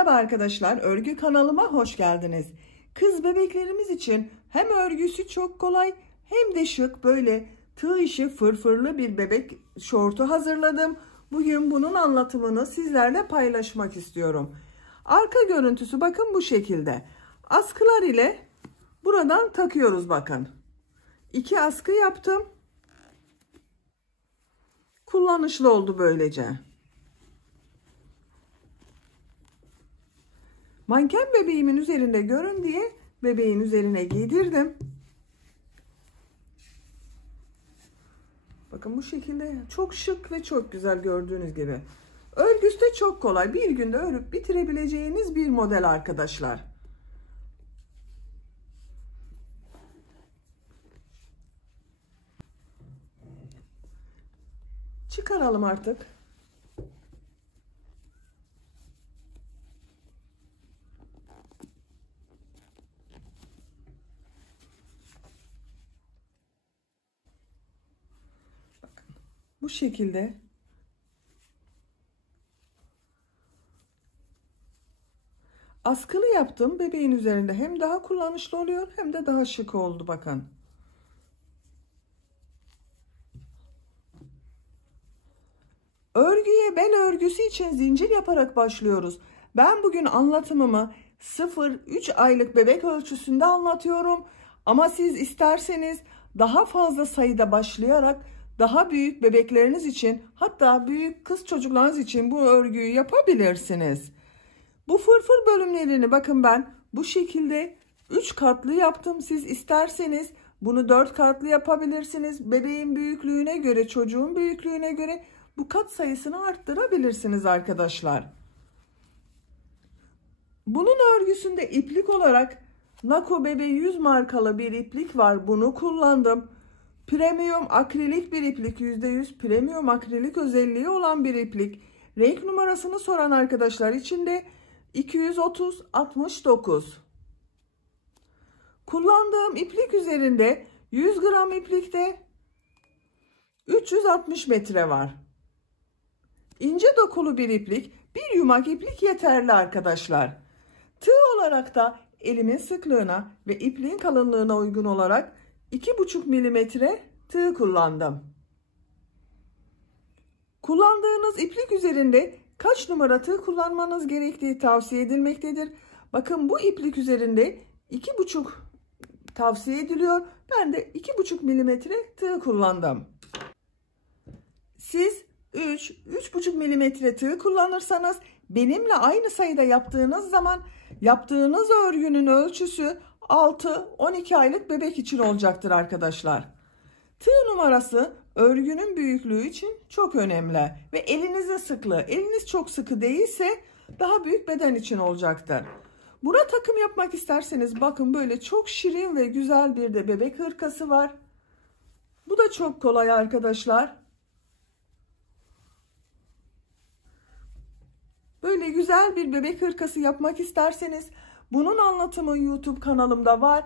Merhaba arkadaşlar, örgü kanalıma hoş geldiniz. Kız bebeklerimiz için hem örgüsü çok kolay hem de şık böyle tığ işi fırfırlı bir bebek şortu hazırladım. Bugün bunun anlatımını sizlerle paylaşmak istiyorum. Arka görüntüsü bakın bu şekilde. Askılar ile buradan takıyoruz bakın. 2 askı yaptım. Kullanışlı oldu böylece. Manken bebeğimin üzerinde görün diye bebeğin üzerine giydirdim. Bakın bu şekilde çok şık ve çok güzel gördüğünüz gibi. Örgüsü de çok kolay. Bir günde örüp bitirebileceğiniz bir model arkadaşlar. Çıkaralım artık. Bu şekilde askılı yaptım. Bebeğin üzerinde hem daha kullanışlı oluyor hem de daha şık oldu bakın. Örgüye bel örgüsü için zincir yaparak başlıyoruz. Ben bugün anlatımımı 0-3 aylık bebek ölçüsünde anlatıyorum. Ama siz isterseniz daha fazla sayıda başlayarak daha büyük bebekleriniz için, hatta büyük kız çocuklarınız için bu örgüyü yapabilirsiniz. Bu fırfır bölümlerini bakın ben bu şekilde 3 katlı yaptım. Siz isterseniz bunu 4 katlı yapabilirsiniz. Bebeğin büyüklüğüne göre, çocuğun büyüklüğüne göre bu kat sayısını arttırabilirsiniz arkadaşlar. Bunun örgüsünde iplik olarak Nako Bebe 100 markalı bir iplik var. Bunu kullandım. Premium akrilik bir iplik, %100 premium akrilik özelliği olan bir iplik. Renk numarasını soran arkadaşlar için de 230-69. Kullandığım iplik üzerinde 100 gram iplikte 360 metre var. İnce dokulu bir iplik, bir yumak iplik yeterli arkadaşlar. Tığ olarak da elimin sıklığına ve ipliğin kalınlığına uygun olarak 2,5 milimetre tığ kullandım. Kullandığınız iplik üzerinde kaç numara tığ kullanmanız gerektiği tavsiye edilmektedir. Bakın bu iplik üzerinde 2,5 tavsiye ediliyor. Ben de 2,5 milimetre tığ kullandım. Siz 3-3,5 milimetre tığ kullanırsanız benimle aynı sayıda yaptığınız zaman yaptığınız örgünün ölçüsü 6-12 aylık bebek için olacaktır arkadaşlar. Tığ numarası örgünün büyüklüğü için çok önemli ve elinizin sıklığı. Eliniz çok sıkı değilse daha büyük beden için olacaktır. Buna takım yapmak isterseniz bakın böyle çok şirin ve güzel bir de bebek hırkası var. Bu da çok kolay arkadaşlar. Böyle güzel bir bebek hırkası yapmak isterseniz bunun anlatımı YouTube kanalımda var.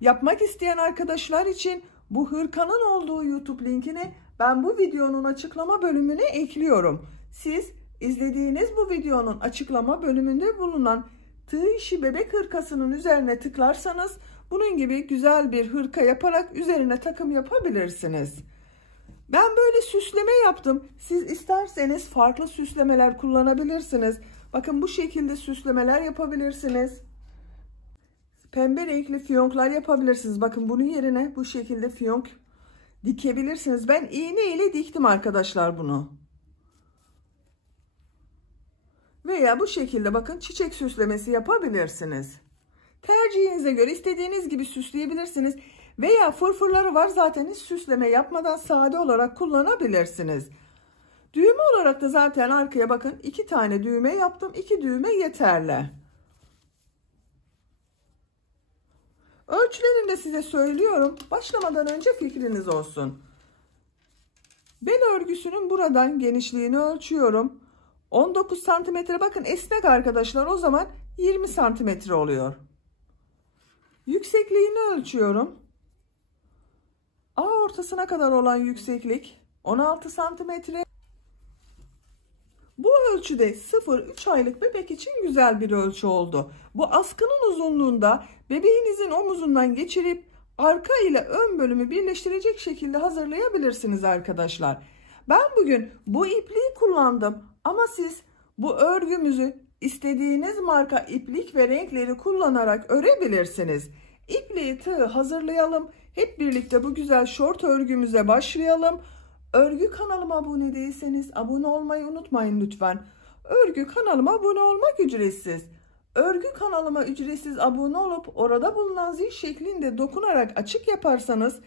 Yapmak isteyen arkadaşlar için bu hırkanın olduğu YouTube linkini ben bu videonun açıklama bölümüne ekliyorum. Siz izlediğiniz bu videonun açıklama bölümünde bulunan tığ işi bebek hırkasının üzerine tıklarsanız bunun gibi güzel bir hırka yaparak üzerine takım yapabilirsiniz. Ben böyle süsleme yaptım. Siz isterseniz farklı süslemeler kullanabilirsiniz. Bakın bu şekilde süslemeler yapabilirsiniz. Pembe renkli fiyonklar yapabilirsiniz. Bakın bunun yerine bu şekilde fiyonk dikebilirsiniz. Ben iğne ile diktim arkadaşlar bunu. Veya bu şekilde bakın çiçek süslemesi yapabilirsiniz. Tercihinize göre istediğiniz gibi süsleyebilirsiniz. Veya fırfırları var zaten hiç süsleme yapmadan sade olarak kullanabilirsiniz. Düğme olarak da zaten arkaya bakın 2 tane düğme yaptım. 2 düğme yeterli. Ölçülerini de size söylüyorum. Başlamadan önce fikriniz olsun. Bel örgüsünün buradan genişliğini ölçüyorum. 19 santimetre bakın esnek arkadaşlar o zaman 20 santimetre oluyor. Yüksekliğini ölçüyorum. A ortasına kadar olan yükseklik 16 santimetre. Bu ölçüde 0-3 aylık bebek için güzel bir ölçü oldu. Bu askının uzunluğunda bebeğinizin omuzundan geçirip arka ile ön bölümü birleştirecek şekilde hazırlayabilirsiniz arkadaşlar. Ben bugün bu ipliği kullandım ama siz bu örgümüzü istediğiniz marka iplik ve renkleri kullanarak örebilirsiniz. İpliği, tığı hazırlayalım. Hep birlikte bu güzel şort örgümüze başlayalım. Örgü kanalıma abone değilseniz abone olmayı unutmayın lütfen. Örgü kanalıma abone olmak ücretsiz. Örgü kanalıma ücretsiz abone olup orada bulunan zil şeklinde dokunarak açık yaparsanız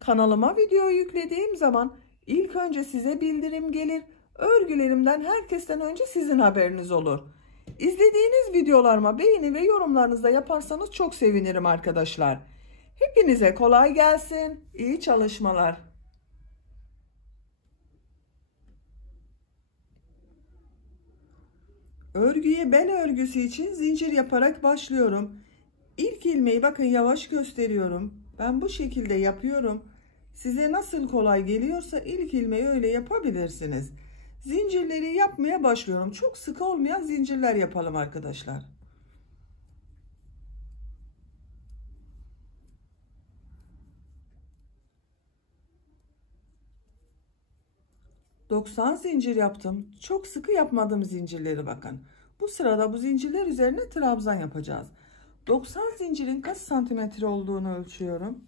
kanalıma video yüklediğim zaman ilk önce size bildirim gelir. Örgülerimden herkesten önce sizin haberiniz olur. İzlediğiniz videolarıma beğeni ve yorumlarınızı da yaparsanız çok sevinirim arkadaşlar. Hepinize kolay gelsin. İyi çalışmalar. Örgüye bel örgüsü için zincir yaparak başlıyorum. İlk ilmeği bakın yavaş gösteriyorum. Ben bu şekilde yapıyorum. Size nasıl kolay geliyorsa ilk ilmeği öyle yapabilirsiniz. Zincirleri yapmaya başlıyorum. Çok sık olmayan zincirler yapalım arkadaşlar. ...90 zincir yaptım. Çok sıkı yapmadım zincirleri bakın. Bu sırada bu zincirler üzerine trabzan yapacağız. 90 zincirin kaç santimetre olduğunu ölçüyorum.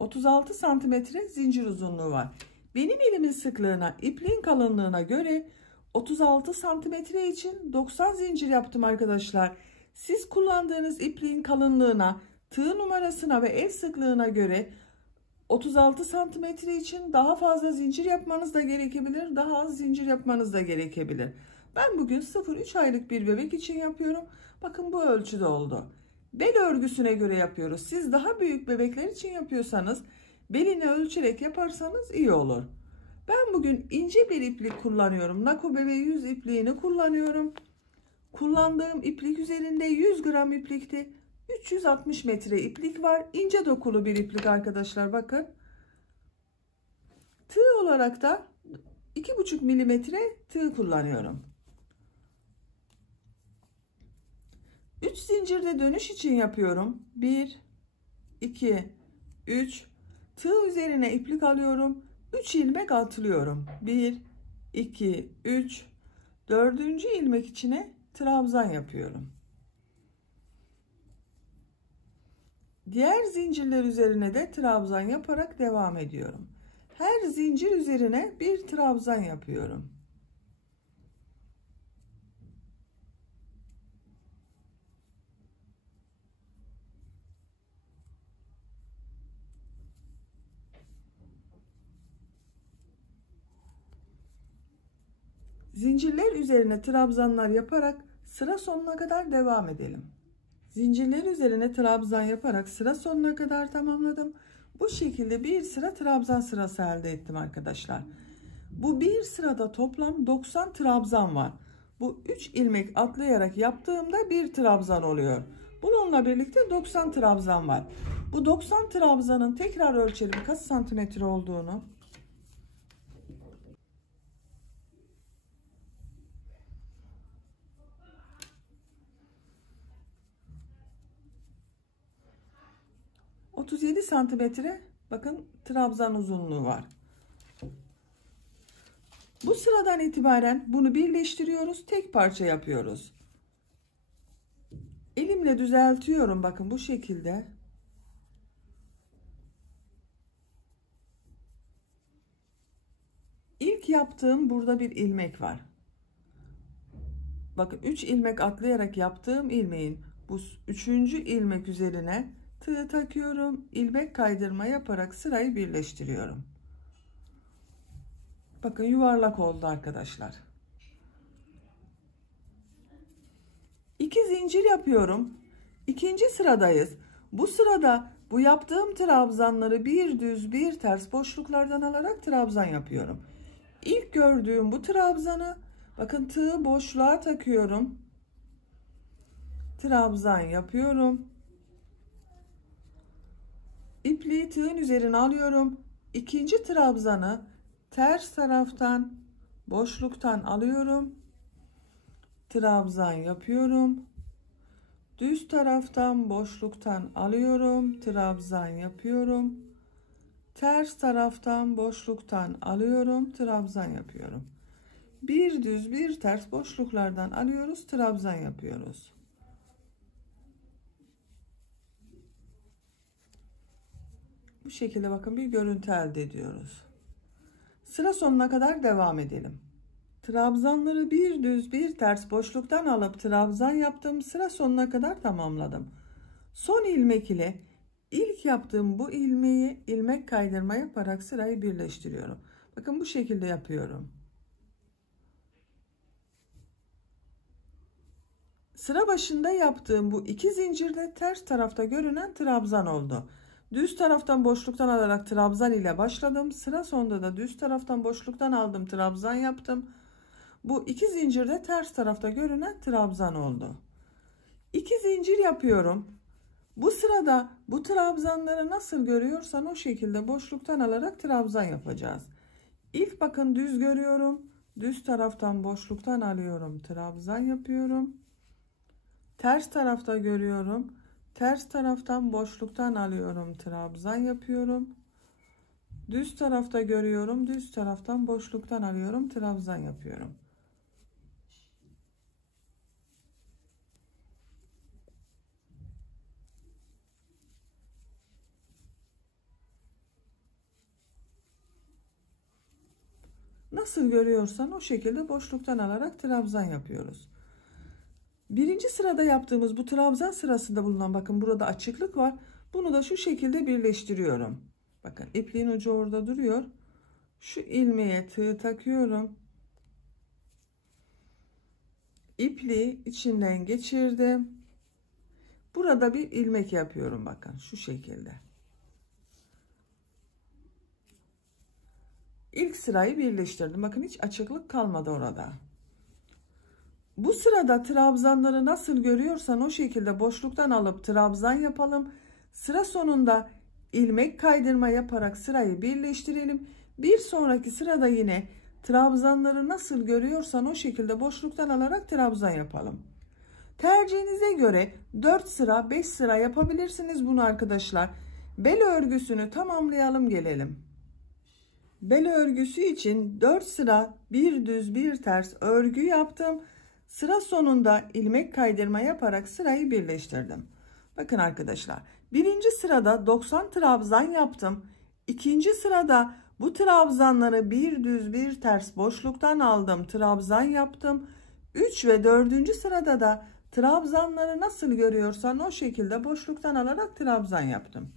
36 santimetre zincir uzunluğu var. Benim elimin sıklığına, ipliğin kalınlığına göre 36 santimetre için 90 zincir yaptım arkadaşlar. Siz kullandığınız ipliğin kalınlığına, tığ numarasına ve el sıklığına göre 36 santimetre için daha fazla zincir yapmanız da gerekebilir, daha az zincir yapmanız da gerekebilir. Ben bugün 0-3 aylık bir bebek için yapıyorum. Bakın bu ölçüde oldu. Bel örgüsüne göre yapıyoruz. Siz daha büyük bebekler için yapıyorsanız belini ölçerek yaparsanız iyi olur. Ben bugün ince bir iplik kullanıyorum. Nako Bebe 100 ipliğini kullanıyorum. Kullandığım iplik üzerinde 100 gram iplikti. 360 metre iplik var. İnce dokulu bir iplik arkadaşlar bakın. Tığ olarak da 2,5 milimetre tığ kullanıyorum. 3 zincirde dönüş için yapıyorum. 1, 2, 3. Tığ üzerine iplik alıyorum. 3 ilmek atlıyorum. 1, 2, 3. 4. ilmek içine trabzan yapıyorum. Diğer zincirler üzerine de trabzan yaparak devam ediyorum. Her zincir üzerine bir trabzan yapıyorum. Zincirler üzerine trabzanlar yaparak sıra sonuna kadar devam edelim. Zincirler üzerine trabzan yaparak sıra sonuna kadar tamamladım. Bu şekilde bir sıra trabzan sırası elde ettim arkadaşlar. Bu bir sırada toplam 90 trabzan var. Bu 3 ilmek atlayarak yaptığımda bir trabzan oluyor. Bununla birlikte 90 trabzan var. Bu 90 trabzanın tekrar ölçelim kaç santimetre olduğunu. ...37 santimetre bakın trabzan uzunluğu var. Bu sıradan itibaren bunu birleştiriyoruz. Tek parça yapıyoruz. Elimle düzeltiyorum bakın bu şekilde. İlk yaptığım burada bir ilmek var. Bakın 3 ilmek atlayarak yaptığım ilmeğin bu 3. ilmek üzerine tığ takıyorum. İlmek kaydırma yaparak sırayı birleştiriyorum. Bakın yuvarlak oldu arkadaşlar. 2 zincir yapıyorum. İkinci sıradayız. Bu sırada bu yaptığım trabzanları bir düz bir ters boşluklardan alarak trabzan yapıyorum. İlk gördüğüm bu trabzanı bakın tığı boşluğa takıyorum. Trabzan yapıyorum. İpliği tığın üzerine alıyorum. İkinci trabzanı ters taraftan boşluktan alıyorum. Trabzan yapıyorum. Düz taraftan boşluktan alıyorum. Trabzan yapıyorum. Ters taraftan boşluktan alıyorum. Trabzan yapıyorum. Bir düz bir ters boşluklardan alıyoruz. Trabzan yapıyoruz. Bu şekilde bakın bir görüntü elde ediyoruz. Sıra sonuna kadar devam edelim. Trabzanları bir düz bir ters boşluktan alıp trabzan yaptım. Sıra sonuna kadar tamamladım. Son ilmek ile ilk yaptığım bu ilmeği ilmek kaydırma yaparak sırayı birleştiriyorum. Bakın bu şekilde yapıyorum. Sıra başında yaptığım bu iki zincirde ters tarafta görünen trabzan oldu. Düz taraftan boşluktan alarak trabzan ile başladım. Sıra sonunda da düz taraftan boşluktan aldım, trabzan yaptım. Bu iki zincirde ters tarafta görünen trabzan oldu. İki zincir yapıyorum. Bu sırada bu trabzanları nasıl görüyorsan o şekilde boşluktan alarak trabzan yapacağız. İlk bakın düz görüyorum. Düz taraftan boşluktan alıyorum, trabzan yapıyorum. Ters tarafta görüyorum. Ters taraftan boşluktan alıyorum, trabzan yapıyorum. Düz tarafta görüyorum. Düz taraftan boşluktan alıyorum, trabzan yapıyorum. Nasıl görüyorsan o şekilde boşluktan alarak trabzan yapıyoruz. Birinci sırada yaptığımız bu trabzan sırasında bulunan bakın burada açıklık var. Bunu da şu şekilde birleştiriyorum. Bakın ipliğin ucu orada duruyor. Şu ilmeğe tığ takıyorum. İpliği içinden geçirdim. Burada bir ilmek yapıyorum bakın şu şekilde. İlk sırayı birleştirdim. Bakın hiç açıklık kalmadı orada. Bu sırada trabzanları nasıl görüyorsan o şekilde boşluktan alıp trabzan yapalım. Sıra sonunda ilmek kaydırma yaparak sırayı birleştirelim. Bir sonraki sırada yine trabzanları nasıl görüyorsan o şekilde boşluktan alarak trabzan yapalım. Tercihinize göre 4 sıra 5 sıra yapabilirsiniz bunu arkadaşlar. Bel örgüsünü tamamlayalım gelelim. Bel örgüsü için 4 sıra bir düz bir ters örgü yaptım. Sıra sonunda ilmek kaydırma yaparak sırayı birleştirdim. Bakın arkadaşlar, birinci sırada 90 trabzan yaptım. İkinci sırada bu trabzanları bir düz bir ters boşluktan aldım, trabzan yaptım. 3 ve 4. sırada da trabzanları nasıl görüyorsan o şekilde boşluktan alarak trabzan yaptım.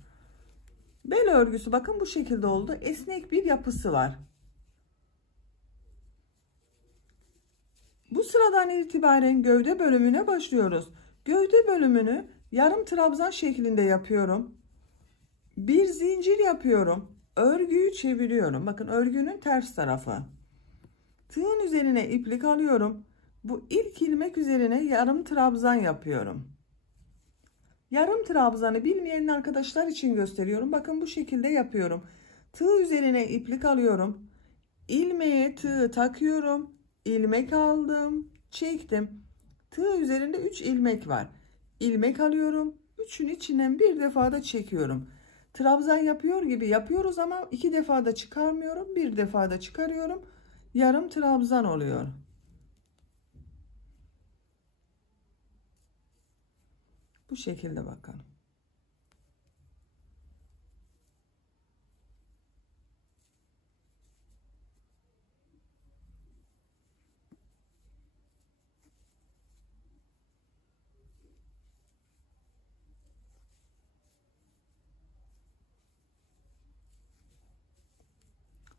Bel örgüsü bakın bu şekilde oldu. Esnek bir yapısı var. Bu sıradan itibaren gövde bölümüne başlıyoruz. Gövde bölümünü yarım trabzan şeklinde yapıyorum. Bir zincir yapıyorum. Örgüyü çeviriyorum. Bakın örgünün ters tarafı. Tığın üzerine iplik alıyorum. Bu ilk ilmek üzerine yarım trabzan yapıyorum. Yarım trabzanı bilmeyen arkadaşlar için gösteriyorum. Bakın bu şekilde yapıyorum. Tığ üzerine iplik alıyorum. İlmeğe tığı takıyorum. İlmek aldım. Çektim. Tığ üzerinde 3 ilmek var. İlmek alıyorum. 3'ün içinden bir defa da çekiyorum. Trabzan yapıyor gibi yapıyoruz ama 2 defa da çıkarmıyorum. Bir defa da çıkarıyorum. Yarım trabzan oluyor. Bu şekilde bakın.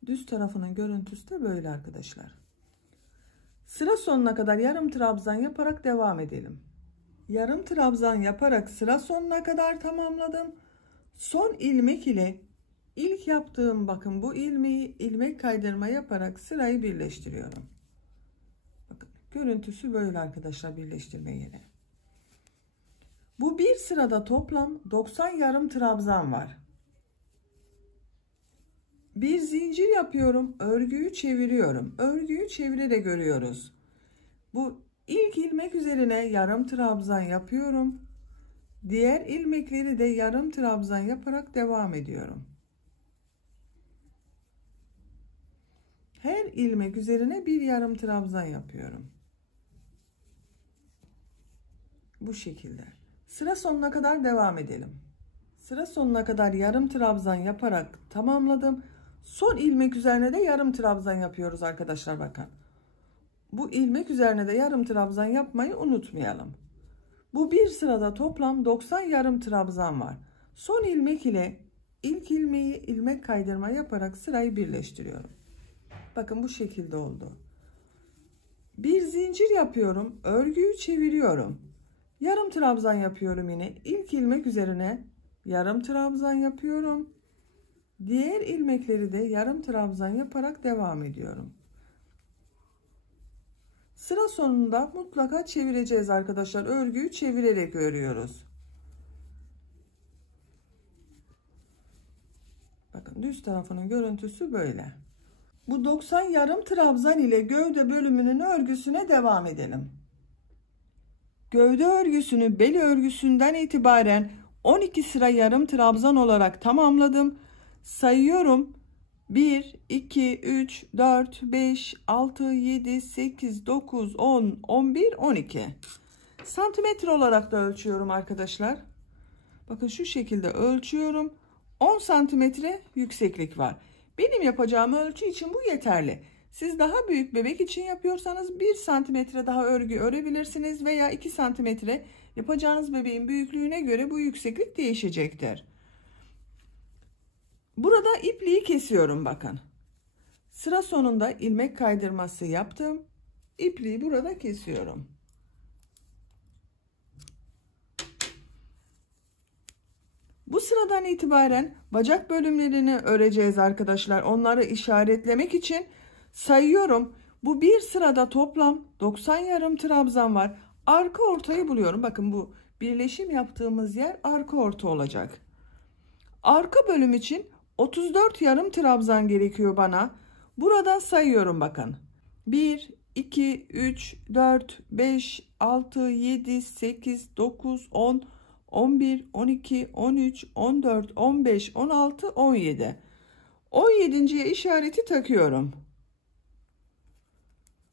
Düz tarafının görüntüsü de böyle arkadaşlar. Sıra sonuna kadar yarım trabzan yaparak devam edelim. Yarım trabzan yaparak sıra sonuna kadar tamamladım. Son ilmek ile ilk yaptığım bakın bu ilmeği ilmek kaydırma yaparak sırayı birleştiriyorum. Bakın görüntüsü böyle arkadaşlar, birleştirme yeri. Bu bir sırada toplam 90 yarım trabzan var. Bir zincir yapıyorum, örgüyü çeviriyorum. Örgüyü çevirerek örüyoruz. Bu ilk ilmek üzerine yarım trabzan yapıyorum. Diğer ilmekleri de yarım trabzan yaparak devam ediyorum. Her ilmek üzerine bir yarım trabzan yapıyorum. Bu şekilde. Sıra sonuna kadar devam edelim. Sıra sonuna kadar yarım trabzan yaparak tamamladım. Son ilmek üzerine de yarım trabzan yapıyoruz arkadaşlar, bakın. Bu ilmek üzerine de yarım trabzan yapmayı unutmayalım. Bu bir sırada toplam 90 yarım trabzan var. Son ilmek ile ilk ilmeği ilmek kaydırma yaparak sırayı birleştiriyorum. Bakın bu şekilde oldu. Bir zincir yapıyorum, örgüyü çeviriyorum. Yarım trabzan yapıyorum yine. İlk ilmek üzerine yarım trabzan yapıyorum. Diğer ilmekleri de yarım trabzan yaparak devam ediyorum. Sıra sonunda mutlaka çevireceğiz arkadaşlar. Örgüyü çevirerek örüyoruz. Bakın düz tarafının görüntüsü böyle. Bu 90 yarım trabzan ile gövde bölümünün örgüsüne devam edelim. Gövde örgüsünü bel örgüsünden itibaren 12 sıra yarım trabzan olarak tamamladım. Sayıyorum. 1, 2, 3, 4, 5, 6, 7, 8, 9, 10, 11, 12. Santimetre olarak da ölçüyorum arkadaşlar. Bakın şu şekilde ölçüyorum. 10 santimetre yükseklik var. Benim yapacağım ölçü için bu yeterli. Siz daha büyük bebek için yapıyorsanız 1 santimetre daha örgü örebilirsiniz veya 2 santimetre, yapacağınız bebeğin büyüklüğüne göre bu yükseklik değişecektir. Burada ipliği kesiyorum bakın. Sıra sonunda ilmek kaydırması yaptım. İpliği burada kesiyorum. Bu sıradan itibaren bacak bölümlerini öreceğiz arkadaşlar. Onları işaretlemek için sayıyorum. Bu bir sırada toplam 90 yarım trabzan var. Arka ortayı buluyorum. Bakın bu birleşim yaptığımız yer arka orta olacak. Arka bölüm için 34 yarım trabzan gerekiyor bana. Buradan sayıyorum bakın. 1, 2, 3, 4, 5, 6, 7, 8, 9, 10, 11, 12, 13, 14, 15, 16, 17. 17.'ye işareti takıyorum.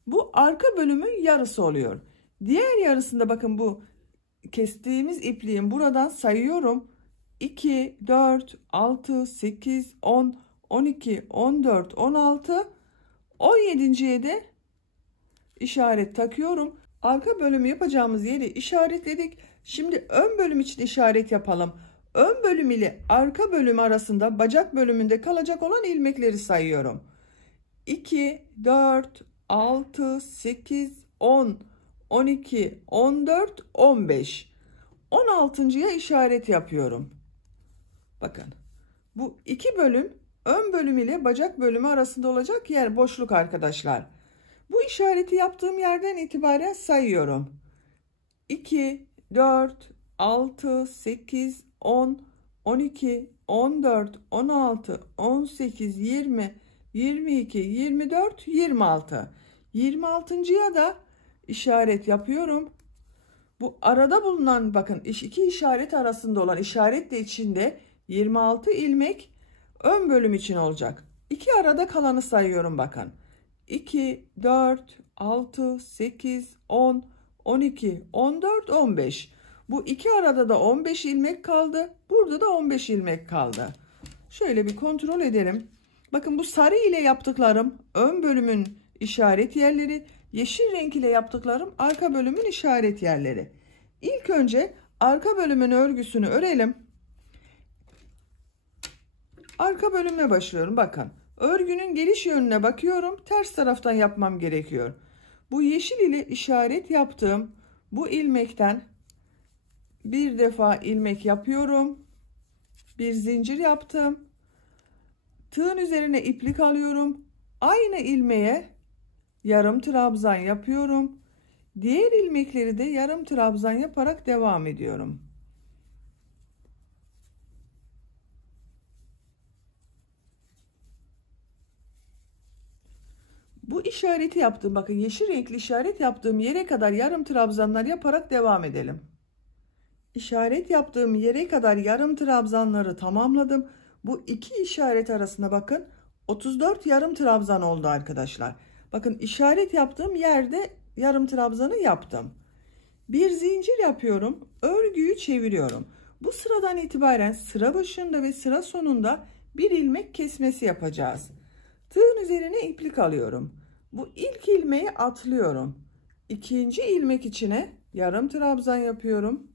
Bu arka bölümün yarısı oluyor. Diğer yarısında bakın bu kestiğimiz ipliğin buradan sayıyorum. 2, 4, 6, 8, 10, 12, 14, 16, 17.'ye de işaret takıyorum. Arka bölümü yapacağımız yeri işaretledik. Şimdi ön bölüm için işaret yapalım. Ön bölüm ile arka bölüm arasında bacak bölümünde kalacak olan ilmekleri sayıyorum. 2, 4, 6, 8, 10, 12, 14, 15. 16.'ya işaret yapıyorum. Bakın bu iki bölüm ön bölüm ile bacak bölümü arasında olacak yer boşluk arkadaşlar. Bu işareti yaptığım yerden itibaren sayıyorum. 2, 4, 6, 8, 10, 12, 14, 16, 18, 20, 22, 24, 26. 26.'ya da işaret yapıyorum. Bu arada bulunan bakın iki işaret arasında olan işaret de içinde 26 ilmek ön bölüm için olacak. İki arada kalanı sayıyorum bakın. 2, 4, 6, 8, 10, 12, 14, 15. Bu iki arada da 15 ilmek kaldı. Burada da 15 ilmek kaldı. Şöyle bir kontrol edelim. Bakın bu sarı ile yaptıklarım ön bölümün işaret yerleri. Yeşil renk ile yaptıklarım arka bölümün işaret yerleri. İlk önce arka bölümün örgüsünü örelim. Arka bölüme başlıyorum. Bakın örgünün geliş yönüne bakıyorum. Ters taraftan yapmam gerekiyor. Bu yeşil ile işaret yaptığım bu ilmekten bir defa ilmek yapıyorum. Bir zincir yaptım. Tığın üzerine iplik alıyorum. Aynı ilmeğe yarım trabzan yapıyorum. Diğer ilmekleri de yarım trabzan yaparak devam ediyorum. Bu işareti yaptığım, bakın yeşil renkli işaret yaptığım yere kadar yarım trabzanlar yaparak devam edelim. İşaret yaptığım yere kadar yarım trabzanları tamamladım. Bu iki işaret arasında bakın 34 yarım trabzan oldu arkadaşlar. Bakın işaret yaptığım yerde yarım trabzanı yaptım. Bir zincir yapıyorum. Örgüyü çeviriyorum. Bu sıradan itibaren sıra başında ve sıra sonunda bir ilmek kesmesi yapacağız. Tığın üzerine iplik alıyorum. Bu ilk ilmeği atlıyorum. İkinci ilmek içine yarım trabzan yapıyorum.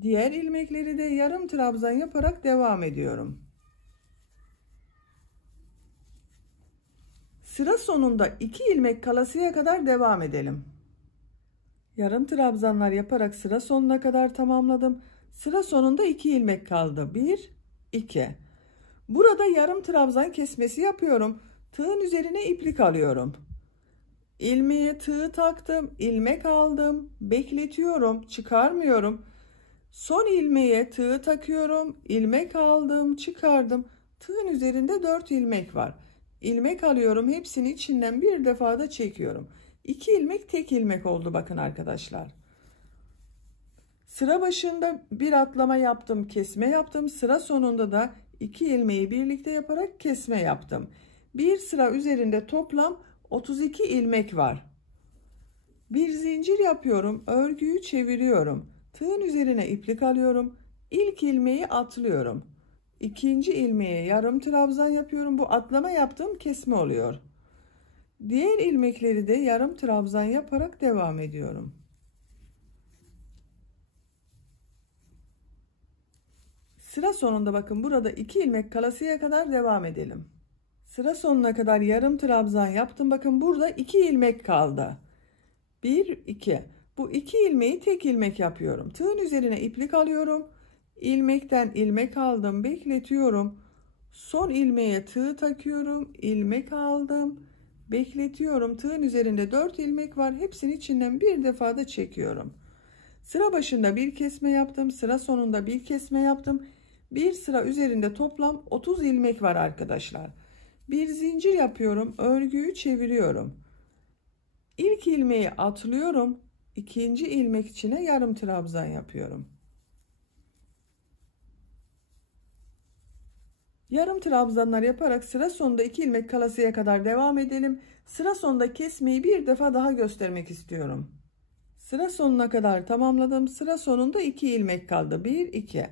Diğer ilmekleri de yarım trabzan yaparak devam ediyorum. Sıra sonunda 2 ilmek kalasıya kadar devam edelim. Yarım trabzanlar yaparak sıra sonuna kadar tamamladım. Sıra sonunda 2 ilmek kaldı. 1, 2. Burada yarım trabzan kesmesi yapıyorum. Tığın üzerine iplik alıyorum. İlmeğe tığı taktım, ilmek aldım, bekletiyorum, çıkarmıyorum. Son ilmeğe tığı takıyorum, ilmek aldım, çıkardım. Tığın üzerinde 4 ilmek var. İlmek alıyorum, hepsini içinden bir defa da çekiyorum. 2 ilmek tek ilmek oldu bakın arkadaşlar. Sıra başında bir atlama yaptım, kesme yaptım. Sıra sonunda da 2 ilmeği birlikte yaparak kesme yaptım. Bir sıra üzerinde toplam 32 ilmek var. Bir zincir yapıyorum, örgüyü çeviriyorum. Tığın üzerine iplik alıyorum. İlk ilmeği atlıyorum. İkinci ilmeğe yarım trabzan yapıyorum. Bu atlama yaptığım kesme oluyor. Diğer ilmekleri de yarım trabzan yaparak devam ediyorum. Sıra sonunda bakın burada 2 ilmek kalasıya kadar devam edelim. Sıra sonuna kadar yarım trabzan yaptım. Bakın burada 2 ilmek kaldı. 1, 2. Bu 2 ilmeği tek ilmek yapıyorum. Tığın üzerine iplik alıyorum. İlmekten ilmek aldım, bekletiyorum. Son ilmeğe tığ takıyorum. İlmek aldım, bekletiyorum. Tığın üzerinde 4 ilmek var. Hepsinin içinden bir defa da çekiyorum. Sıra başında bir kesme yaptım. Sıra sonunda bir kesme yaptım. Bir sıra üzerinde toplam 30 ilmek var arkadaşlar. Bir zincir yapıyorum. Örgüyü çeviriyorum. İlk ilmeği atlıyorum. İkinci ilmek içine yarım trabzan yapıyorum. Yarım trabzanlar yaparak sıra sonunda 2 ilmek kalasıya kadar devam edelim. Sıra sonunda kesmeyi bir defa daha göstermek istiyorum. Sıra sonuna kadar tamamladım. Sıra sonunda 2 ilmek kaldı. 1, 2.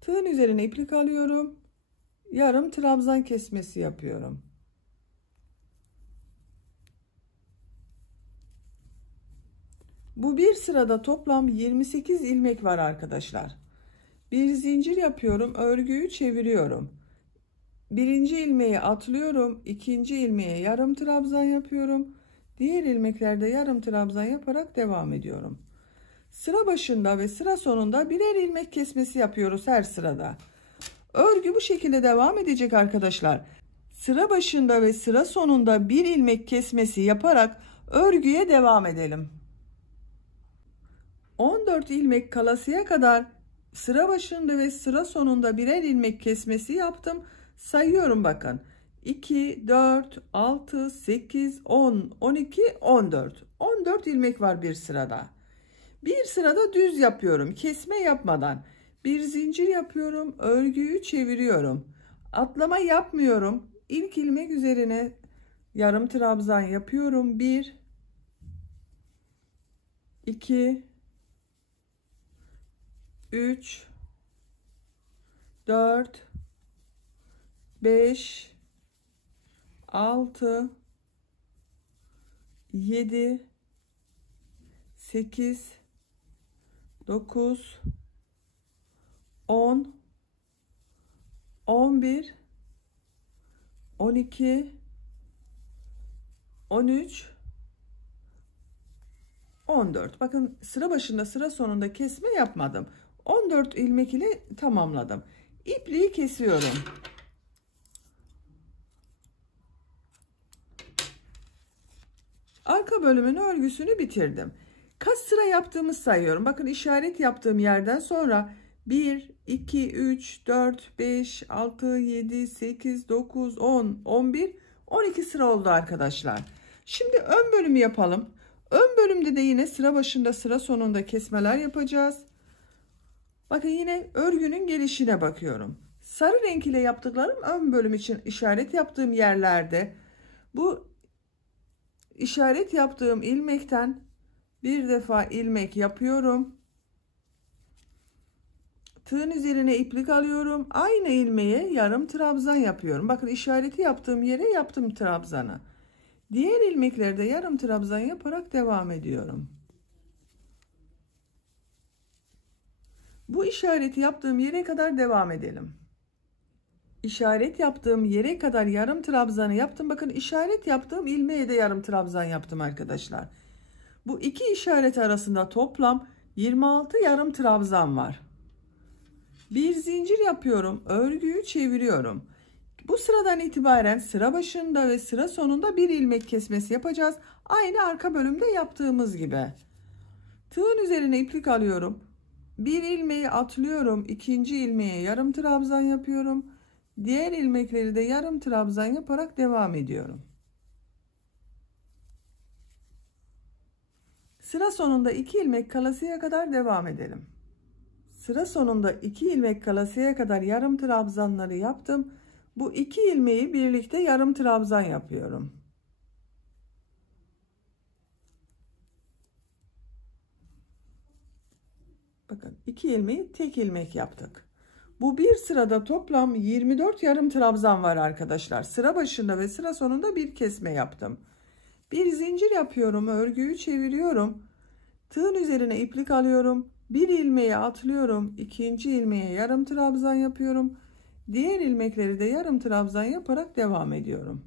Tığın üzerine iplik alıyorum. Yarım trabzan kesmesi yapıyorum. Bu bir sırada toplam 28 ilmek var arkadaşlar. Bir zincir yapıyorum, örgüyü çeviriyorum. Birinci ilmeği atlıyorum, ikinci ilmeğe yarım trabzan yapıyorum. Diğer ilmeklerde yarım trabzan yaparak devam ediyorum. Sıra başında ve sıra sonunda birer ilmek kesmesi yapıyoruz her sırada. Örgü bu şekilde devam edecek arkadaşlar. Sıra başında ve sıra sonunda bir ilmek kesmesi yaparak örgüye devam edelim. 14 ilmek kalasıya kadar sıra başında ve sıra sonunda birer ilmek kesmesi yaptım. Sayıyorum bakın. 2, 4, 6, 8, 10, 12, 14. 14 ilmek var bir sırada. Bir sırada düz yapıyorum. Kesme yapmadan. Bir zincir yapıyorum. Örgüyü çeviriyorum. Atlama yapmıyorum. İlk ilmek üzerine yarım trabzan yapıyorum. 1, 2, 3, 4, 5, 6, 7, 8, 9, 10, 11, 12, 13, 14. Bakın sıra başında sıra sonunda kesme yapmadım. 14 ilmek ile tamamladım. İpliği kesiyorum. Arka bölümün örgüsünü bitirdim. Kaç sıra yaptığımı sayıyorum. Bakın işaret yaptığım yerden sonra 1, 2, 3, 4, 5, 6, 7, 8, 9, 10, 11, 12 sıra oldu arkadaşlar. Şimdi ön bölümü yapalım. Ön bölümde de yine sıra başında sıra sonunda kesmeler yapacağız. Bakın yine örgünün gelişine bakıyorum. Sarı renk ile yaptıklarım ön bölüm için işaret yaptığım yerlerde. Bu işaret yaptığım ilmekten bir defa ilmek yapıyorum. Tığın üzerine iplik alıyorum. Aynı ilmeğe yarım trabzan yapıyorum. Bakın işareti yaptığım yere yaptım trabzanı. Diğer ilmeklerde yarım trabzan yaparak devam ediyorum. Bu işareti yaptığım yere kadar devam edelim. İşaret yaptığım yere kadar yarım trabzanı yaptım. Bakın işaret yaptığım ilmeğe de yarım trabzan yaptım arkadaşlar. Bu iki işaret arasında toplam 26 yarım trabzan var. Bir zincir yapıyorum, örgüyü çeviriyorum. Bu sıradan itibaren sıra başında ve sıra sonunda bir ilmek kesmesi yapacağız. Aynı arka bölümde yaptığımız gibi. Tığın üzerine iplik alıyorum. Bir ilmeği atlıyorum, ikinci ilmeğe yarım trabzan yapıyorum. Diğer ilmekleri de yarım trabzan yaparak devam ediyorum. Sıra sonunda 2 ilmek kalasıya kadar devam edelim. Sıra sonunda 2 ilmek kalasıya kadar yarım trabzanları yaptım. Bu 2 ilmeği birlikte yarım trabzan yapıyorum. Bakın 2 ilmeği tek ilmek yaptık. Bu bir sırada toplam 24 yarım trabzan var arkadaşlar. Sıra başında ve sıra sonunda bir kesme yaptım. Bir zincir yapıyorum, örgüyü çeviriyorum. Tığın üzerine iplik alıyorum. Bir ilmeği atlıyorum, ikinci ilmeğe yarım trabzan yapıyorum. Diğer ilmekleri de yarım trabzan yaparak devam ediyorum.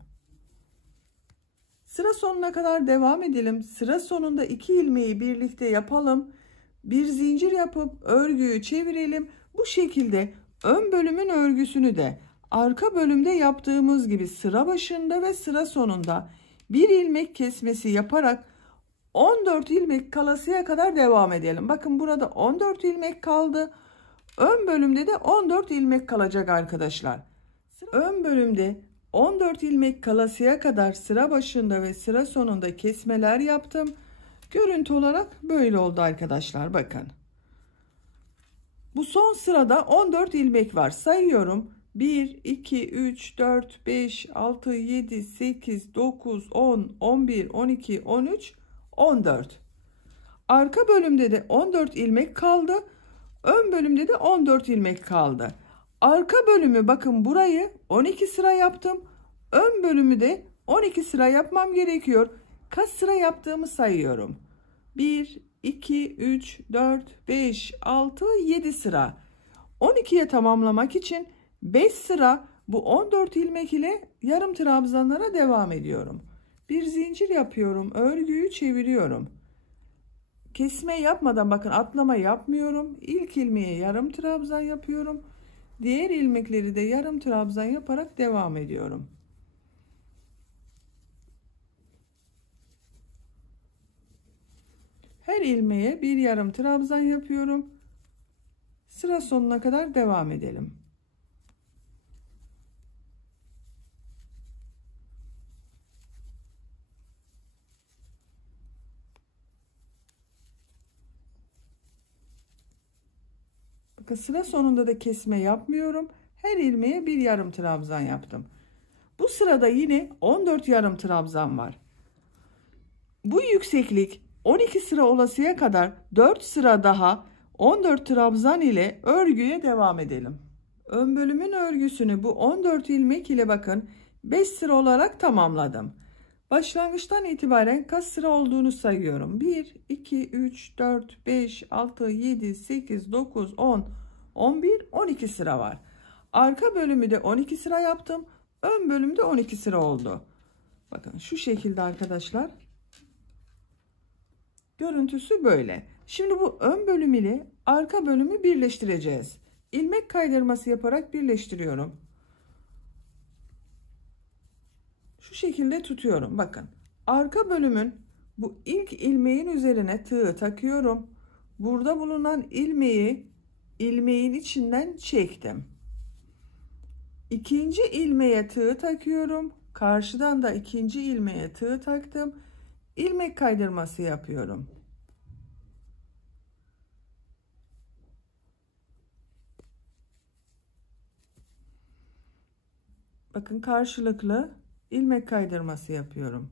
Sıra sonuna kadar devam edelim. Sıra sonunda 2 ilmeği birlikte yapalım. Bir zincir yapıp örgüyü çevirelim. Bu şekilde ön bölümün örgüsünü de arka bölümde yaptığımız gibi sıra başında ve sıra sonunda bir ilmek kesmesi yaparak 14 ilmek kalasıya kadar devam edelim. Bakın burada 14 ilmek kaldı. Ön bölümde de 14 ilmek kalacak arkadaşlar. Ön bölümde 14 ilmek kalasıya kadar sıra başında ve sıra sonunda kesmeler yaptım. Görüntü olarak böyle oldu arkadaşlar. Bakın. Bu son sırada 14 ilmek var. Sayıyorum. 1, 2, 3, 4, 5, 6, 7, 8, 9, 10, 11, 12, 13, 14. Arka bölümde de 14 ilmek kaldı. Ön bölümde de 14 ilmek kaldı. Arka bölümü bakın burayı 12 sıra yaptım. Ön bölümü de 12 sıra yapmam gerekiyor. Kaç sıra yaptığımı sayıyorum. 1, 2, 3, 4, 5, 6, 7 sıra. 12'ye tamamlamak için 5 sıra bu 14 ilmek ile yarım trabzanlara devam ediyorum. Bir zincir yapıyorum. Örgüyü çeviriyorum. Kesme yapmadan bakın atlama yapmıyorum. İlk ilmeğe yarım trabzan yapıyorum. Diğer ilmekleri de yarım trabzan yaparak devam ediyorum. Her ilmeğe bir yarım trabzan yapıyorum. Sıra sonuna kadar devam edelim. Bakın sıra sonunda da kesme yapmıyorum. Her ilmeğe bir yarım trabzan yaptım. Bu sırada yine 14 yarım trabzan var. Bu yükseklik 12 sıra olasıya kadar 4 sıra daha 14 trabzan ile örgüye devam edelim. Ön bölümün örgüsünü bu 14 ilmek ile bakın 5 sıra olarak tamamladım. Başlangıçtan itibaren kaç sıra olduğunu sayıyorum. 1, 2, 3, 4, 5, 6, 7, 8, 9, 10, 11, 12 sıra var. Arka bölümü de 12 sıra yaptım. Ön bölümde 12 sıra oldu. Bakın şu şekilde arkadaşlar. Görüntüsü böyle. Şimdi bu ön bölüm ile arka bölümü birleştireceğiz. İlmek kaydırması yaparak birleştiriyorum. Şu şekilde tutuyorum. Bakın. Arka bölümün bu ilk ilmeğin üzerine tığı takıyorum. Burada bulunan ilmeği ilmeğin içinden çektim. İkinci ilmeğe tığı takıyorum. Karşıdan da ikinci ilmeğe tığ taktım. İlmek kaydırması yapıyorum. Bakın karşılıklı ilmek kaydırması yapıyorum.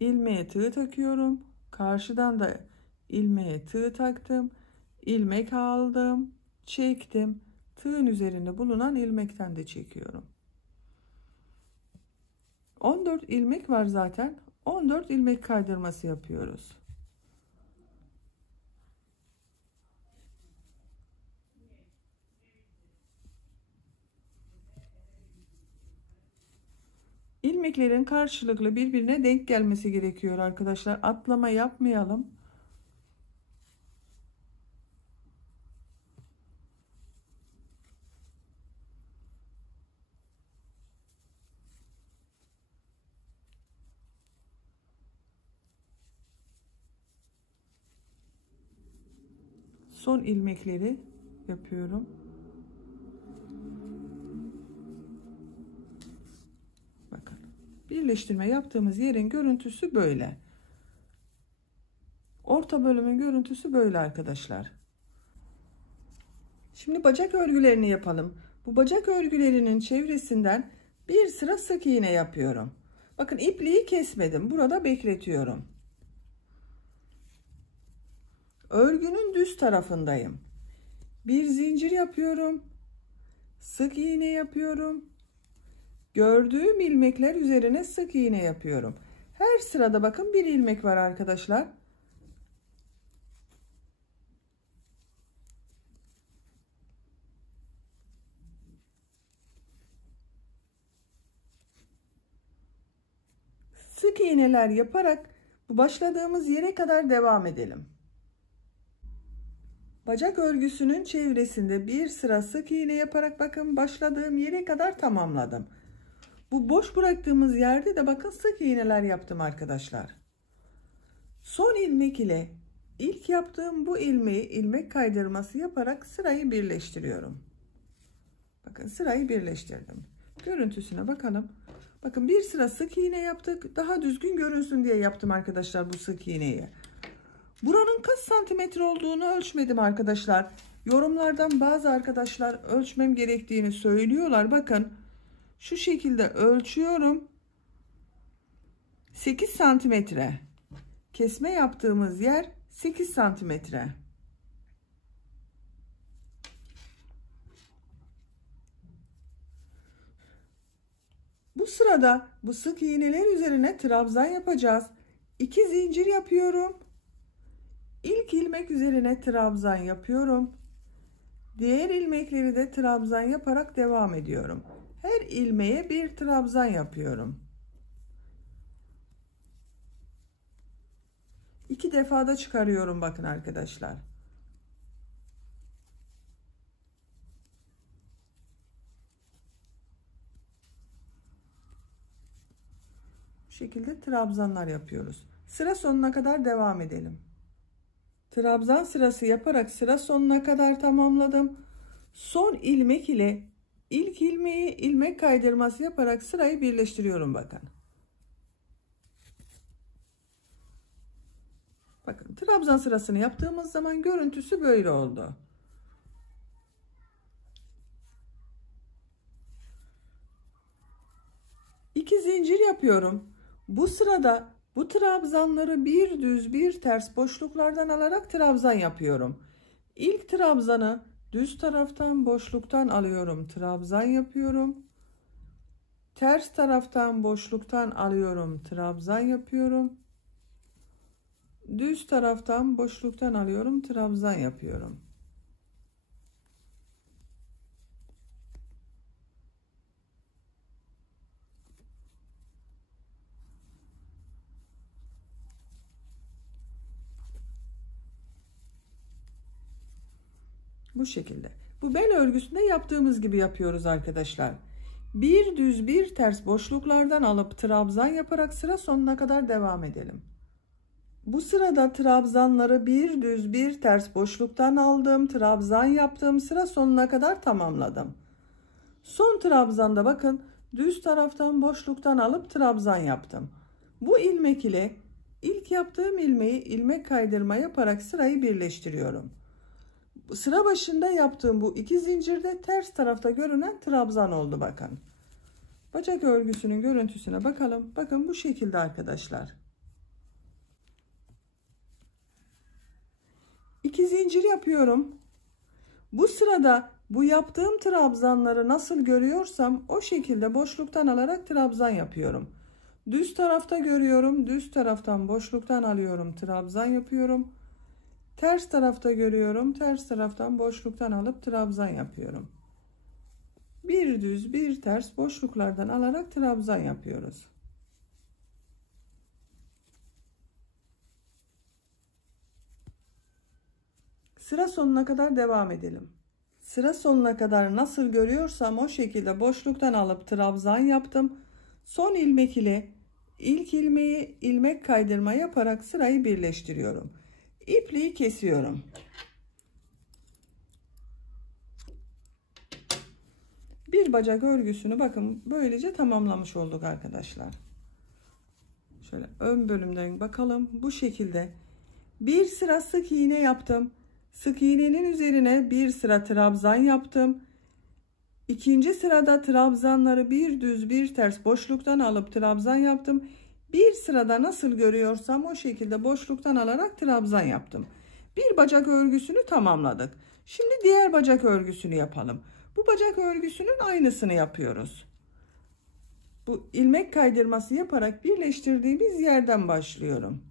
İlmeğe tığ takıyorum. Karşıdan da ilmeğe tığ taktım. İlmek aldım, çektim. Tığın üzerinde bulunan ilmekten de çekiyorum. 14 ilmek var zaten. 14 ilmek kaydırması yapıyoruz. İlmeklerin karşılıklı birbirine denk gelmesi gerekiyor arkadaşlar. Atlama yapmayalım. Son ilmekleri yapıyorum. Bakın. Birleştirme yaptığımız yerin görüntüsü böyle. Orta bölümün görüntüsü böyle arkadaşlar. Şimdi bacak örgülerini yapalım. Bu bacak örgülerinin çevresinden bir sıra sık iğne yapıyorum. Bakın ipliği kesmedim. Burada bekletiyorum. Örgünün düz tarafındayım. Bir zincir yapıyorum. Sık iğne yapıyorum. Gördüğüm ilmekler üzerine sık iğne yapıyorum. Her sırada bakın bir ilmek var arkadaşlar. Sık iğneler yaparak bu başladığımız yere kadar devam edelim. Bacak örgüsünün çevresinde bir sıra sık iğne yaparak bakın başladığım yere kadar tamamladım. Bu boş bıraktığımız yerde de bakın sık iğneler yaptım arkadaşlar. Son ilmek ile ilk yaptığım bu ilmeği ilmek kaydırması yaparak sırayı birleştiriyorum. Bakın sırayı birleştirdim. Görüntüsüne bakalım. Bakın bir sıra sık iğne yaptık. Daha düzgün görünsün diye yaptım arkadaşlar bu sık iğneyi. Buranın kaç santimetre olduğunu ölçmedim arkadaşlar. Yorumlardan bazı arkadaşlar ölçmem gerektiğini söylüyorlar. Bakın şu şekilde ölçüyorum. 8 santimetre. Kesme yaptığımız yer 8 santimetre. Bu sırada bu sık iğneler üzerine trabzan yapacağız. 2 zincir yapıyorum. İlk ilmek üzerine trabzan yapıyorum. Diğer ilmekleri de trabzan yaparak devam ediyorum. Her ilmeğe bir trabzan yapıyorum. 2 defada çıkarıyorum bakın arkadaşlar. Bu şekilde trabzanlar yapıyoruz. Sıra sonuna kadar devam edelim. Trabzan sırası yaparak sıra sonuna kadar tamamladım. Son ilmek ile ilk ilmeği ilmek kaydırması yaparak sırayı birleştiriyorum bakın. Bakın trabzan sırasını yaptığımız zaman görüntüsü böyle oldu. İki zincir yapıyorum. Bu sırada bu trabzanları bir düz bir ters boşluklardan alarak trabzan yapıyorum. İlk trabzanı düz taraftan boşluktan alıyorum, trabzan yapıyorum. Ters taraftan boşluktan alıyorum, trabzan yapıyorum. Düz taraftan boşluktan alıyorum, trabzan yapıyorum. Bu şekilde. Bu bel örgüsünde yaptığımız gibi yapıyoruz arkadaşlar. Bir düz bir ters boşluklardan alıp trabzan yaparak sıra sonuna kadar devam edelim. Bu sırada trabzanları bir düz bir ters boşluktan aldım, trabzan yaptım, sıra sonuna kadar tamamladım. Son trabzanda bakın düz taraftan boşluktan alıp trabzan yaptım. Bu ilmek ile ilk yaptığım ilmeği ilmek kaydırma yaparak sırayı birleştiriyorum. Sıra başında yaptığım bu iki zincirde ters tarafta görünen trabzan oldu bakın. Bacak örgüsünün görüntüsüne bakalım. Bakın bu şekilde arkadaşlar. İki zincir yapıyorum. Bu sırada bu yaptığım trabzanları nasıl görüyorsam o şekilde boşluktan alarak trabzan yapıyorum. Düz tarafta görüyorum. Düz taraftan boşluktan alıyorum. Trabzan yapıyorum. Ters tarafta görüyorum. Ters taraftan boşluktan alıp trabzan yapıyorum. Bir düz bir ters boşluklardan alarak trabzan yapıyoruz. Sıra sonuna kadar devam edelim. Sıra sonuna kadar nasıl görüyorsam o şekilde boşluktan alıp trabzan yaptım. Son ilmek ile ilk ilmeği ilmek kaydırma yaparak sırayı birleştiriyorum. İpliği kesiyorum. Bir bacak örgüsünü bakın böylece tamamlamış olduk arkadaşlar. Şöyle ön bölümden bakalım. Bu şekilde bir sıra sık iğne yaptım. Sık iğnenin üzerine bir sıra trabzan yaptım. İkinci sırada trabzanları bir düz bir ters boşluktan alıp trabzan yaptım. Bir sırada nasıl görüyorsam o şekilde boşluktan alarak trabzan yaptım. Bir bacak örgüsünü tamamladık. Şimdi diğer bacak örgüsünü yapalım. Bu bacak örgüsünün aynısını yapıyoruz. Bu ilmek kaydırması yaparak birleştirdiğimiz yerden başlıyorum.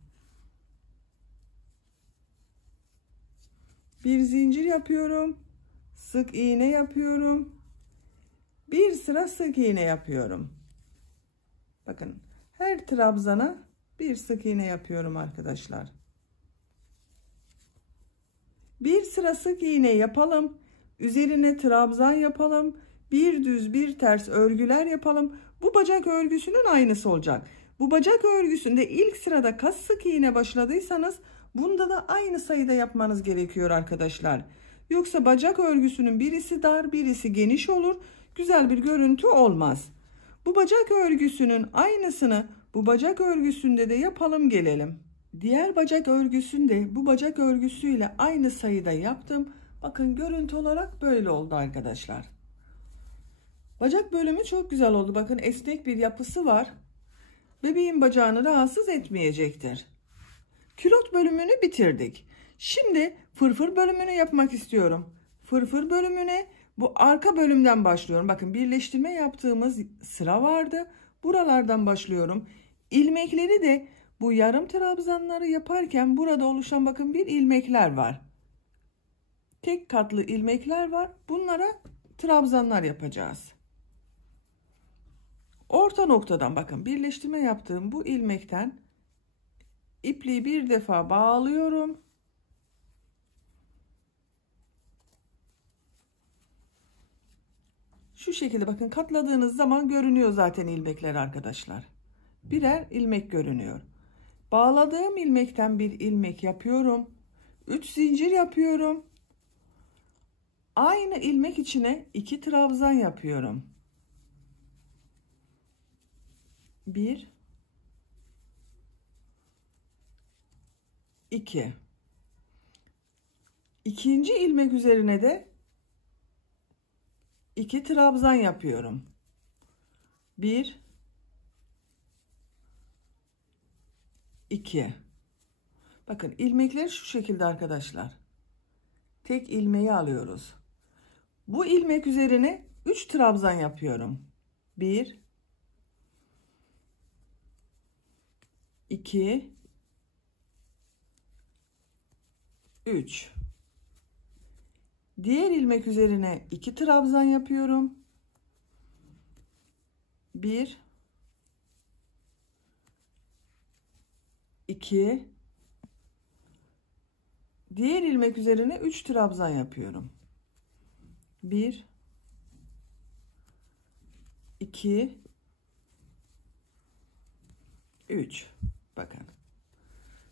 Bir zincir yapıyorum. Sık iğne yapıyorum. Bir sıra sık iğne yapıyorum. Bakın her trabzana bir sık iğne yapıyorum arkadaşlar. Bir sıra sık iğne yapalım. Üzerine trabzan yapalım. Bir düz bir ters örgüler yapalım. Bu bacak örgüsünün aynısı olacak. Bu bacak örgüsünde ilk sırada kaç sık iğne başladıysanız bunda da aynı sayıda yapmanız gerekiyor arkadaşlar. Yoksa bacak örgüsünün birisi dar birisi geniş olur. Güzel bir görüntü olmaz. Bu bacak örgüsünün aynısını bu bacak örgüsünde de yapalım gelelim. Diğer bacak örgüsünde bu bacak örgüsüyle aynı sayıda yaptım. Bakın görüntü olarak böyle oldu arkadaşlar. Bacak bölümü çok güzel oldu. Bakın esnek bir yapısı var. Bebeğin bacağını rahatsız etmeyecektir. Külot bölümünü bitirdik. Şimdi fırfır bölümünü yapmak istiyorum. Fırfır bölümüne bu arka bölümden başlıyorum. Bakın birleştirme yaptığımız sıra vardı. Buralardan başlıyorum. İlmekleri de bu yarım trabzanları yaparken burada oluşan bakın bir ilmekler var. Tek katlı ilmekler var. Bunlara trabzanlar yapacağız. Orta noktadan bakın birleştirme yaptığım bu ilmekten ipliği bir defa bağlıyorum. Şu şekilde bakın katladığınız zaman görünüyor zaten ilmekler arkadaşlar. Birer ilmek görünüyor. Bağladığım ilmekten bir ilmek yapıyorum. 3 zincir yapıyorum. Aynı ilmek içine 2 trabzan yapıyorum. 1 2 İkinci ilmek üzerine de 2 trabzan yapıyorum. 1 2 Bakın ilmekler şu şekilde arkadaşlar. Tek ilmeği alıyoruz. Bu ilmek üzerine 3 trabzan yapıyorum. 1 2 3 Diğer ilmek üzerine 2 trabzan yapıyorum. 1 2 Diğer ilmek üzerine 3 trabzan yapıyorum. 1 2 3 Bakın.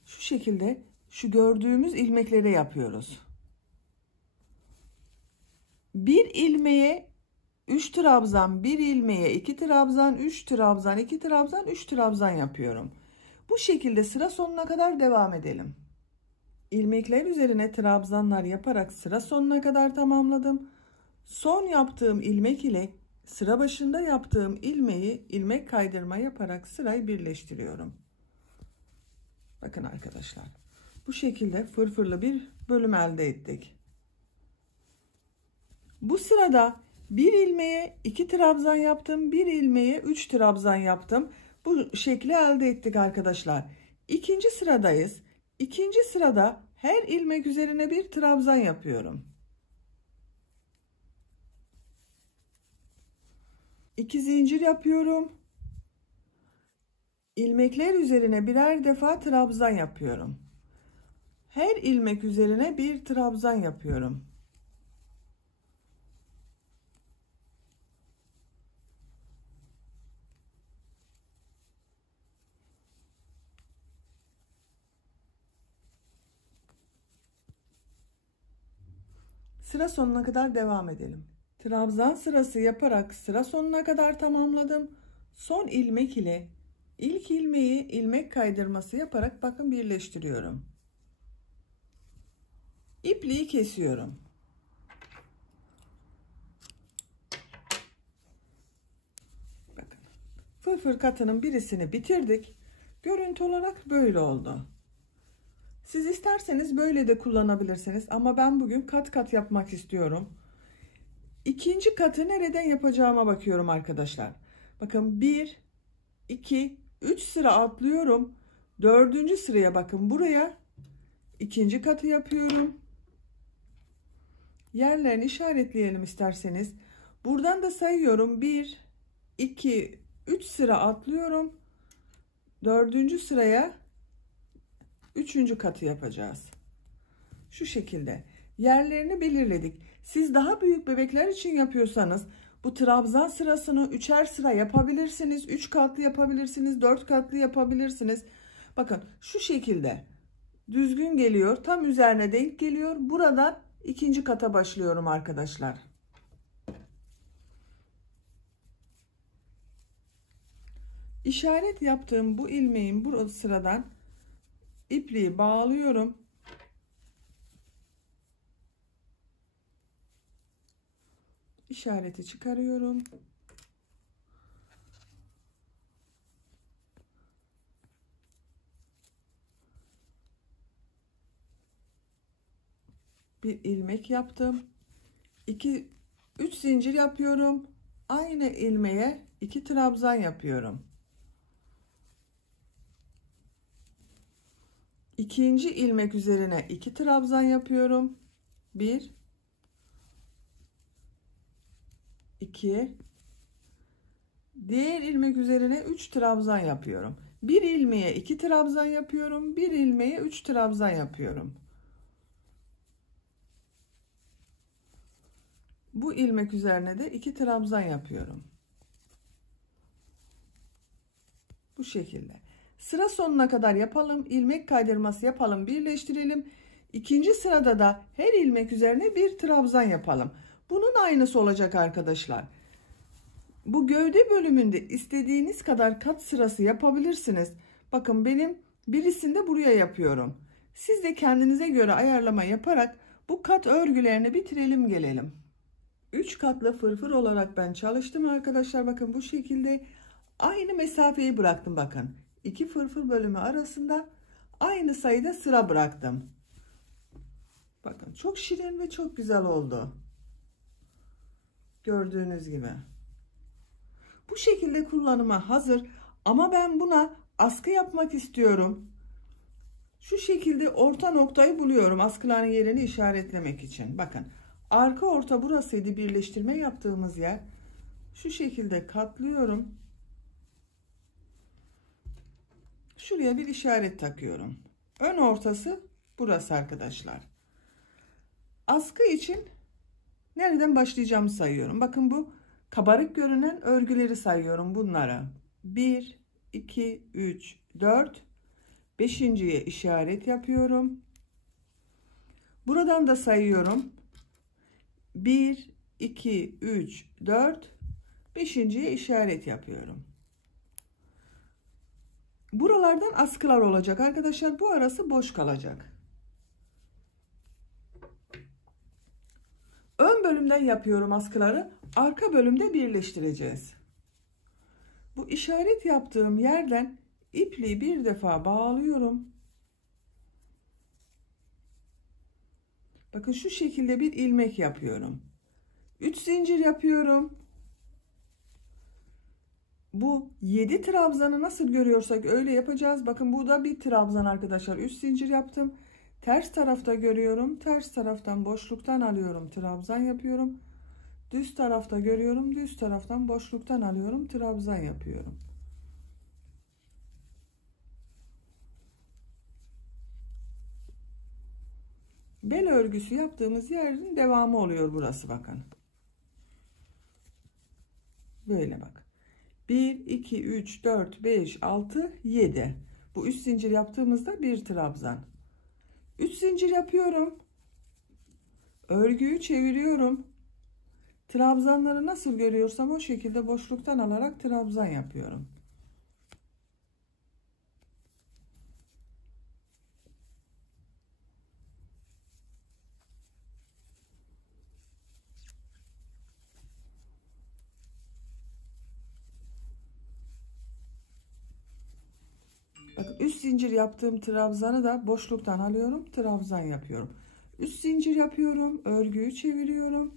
Şu şekilde şu gördüğümüz ilmeklere yapıyoruz. Bir ilmeğe 3 trabzan, 1 ilmeğe 2 trabzan, 3 trabzan, 2 trabzan, 3 trabzan yapıyorum. Bu şekilde sıra sonuna kadar devam edelim. İlmekler üzerine trabzanlar yaparak sıra sonuna kadar tamamladım. Son yaptığım ilmek ile sıra başında yaptığım ilmeği ilmek kaydırma yaparak sırayı birleştiriyorum. Bakın arkadaşlar, bu şekilde fırfırlı bir bölüm elde ettik. Bu sırada bir ilmeğe 2 trabzan yaptım, bir ilmeğe 3 trabzan yaptım. Bu şekli elde ettik arkadaşlar. İkinci sıradayız. İkinci sırada her ilmek üzerine bir trabzan yapıyorum. 2 zincir yapıyorum. İlmekler üzerine birer defa trabzan yapıyorum. Her ilmek üzerine bir trabzan yapıyorum. Sıra sonuna kadar devam edelim. Trabzan sırası yaparak sıra sonuna kadar tamamladım. Son ilmek ile ilk ilmeği ilmek kaydırması yaparak bakın birleştiriyorum. İpliği kesiyorum. Bakın. Fırfır katının birisini bitirdik. Görüntü olarak böyle oldu. Siz isterseniz böyle de kullanabilirsiniz ama ben bugün kat kat yapmak istiyorum. İkinci katı nereden yapacağıma bakıyorum arkadaşlar. Bakın 1, 2, 3 sıra atlıyorum. Dördüncü sıraya bakın buraya ikinci katı yapıyorum. Yerlerini işaretleyelim isterseniz. Buradan da sayıyorum. 1, 2, 3 sıra atlıyorum. Dördüncü sıraya üçüncü katı yapacağız. Şu şekilde yerlerini belirledik. Siz daha büyük bebekler için yapıyorsanız bu trabzan sırasını üçer sıra yapabilirsiniz. 3 katlı yapabilirsiniz. 4 katlı yapabilirsiniz. Bakın şu şekilde düzgün geliyor. Tam üzerine denk geliyor. Buradan ikinci kata başlıyorum arkadaşlar. İşaret yaptığım bu ilmeğin bu sıradan ipliği bağlıyorum. İşareti çıkarıyorum. Bir ilmek yaptım. 3 zincir yapıyorum. Aynı ilmeğe 2 trabzan yapıyorum. İkinci ilmek üzerine 2 trabzan yapıyorum. 1, 2, diğer ilmek üzerine 3 trabzan yapıyorum. Bir ilmeğe 2 trabzan yapıyorum. Bir ilmeğe 3 trabzan yapıyorum. Bu ilmek üzerine de 2 trabzan yapıyorum. Bu şekilde. Sıra sonuna kadar yapalım. İlmek kaydırması yapalım. Birleştirelim. İkinci sırada da her ilmek üzerine bir trabzan yapalım. Bunun aynısı olacak arkadaşlar. Bu gövde bölümünde istediğiniz kadar kat sırası yapabilirsiniz. Bakın benim birisinde buraya yapıyorum. Siz de kendinize göre ayarlama yaparak bu kat örgülerini bitirelim gelelim. 3 katlı fırfır olarak ben çalıştım arkadaşlar. Bakın bu şekilde aynı mesafeyi bıraktım bakın. 2 fırfır bölümü arasında aynı sayıda sıra bıraktım. Bakın çok şirin ve çok güzel oldu. Gördüğünüz gibi. Bu şekilde kullanıma hazır ama ben buna askı yapmak istiyorum. Şu şekilde orta noktayı buluyorum askıların yerini işaretlemek için. Bakın arka orta burasıydı, birleştirme yaptığımız yer. Şu şekilde katlıyorum. Şuraya bir işaret takıyorum. Ön ortası burası arkadaşlar. Askı için nereden başlayacağımı sayıyorum. Bakın bu kabarık görünen örgüleri sayıyorum bunlara. 1, 2, 3, 4. 5.'ye işaret yapıyorum. Buradan da sayıyorum. 1, 2, 3, 4, 5.'ye işaret yapıyorum. Buralardan askılar olacak arkadaşlar. Bu arası boş kalacak. Ön bölümden yapıyorum askıları. Arka bölümde birleştireceğiz. Bu işaret yaptığım yerden ipliği bir defa bağlıyorum. Bakın şu şekilde bir ilmek yapıyorum. 3 zincir yapıyorum. Bu 7 trabzanı nasıl görüyorsak öyle yapacağız. Bakın bu da bir trabzan arkadaşlar. 3 zincir yaptım. Ters tarafta görüyorum. Ters taraftan boşluktan alıyorum. Trabzan yapıyorum. Düz tarafta görüyorum. Düz taraftan boşluktan alıyorum. Trabzan yapıyorum. Bel örgüsü yaptığımız yerin devamı oluyor burası bakın. Böyle bak. 1, 2, 3, 4, 5, 6, 7. Bu 3 zincir yaptığımızda bir trabzan. 3 zincir yapıyorum. Örgüyü çeviriyorum. Trabzanları nasıl görüyorsam o şekilde boşluktan alarak trabzan yapıyorum. Bakın 3 zincir yaptığım trabzanı da boşluktan alıyorum, trabzan yapıyorum. 3 zincir yapıyorum, örgüyü çeviriyorum.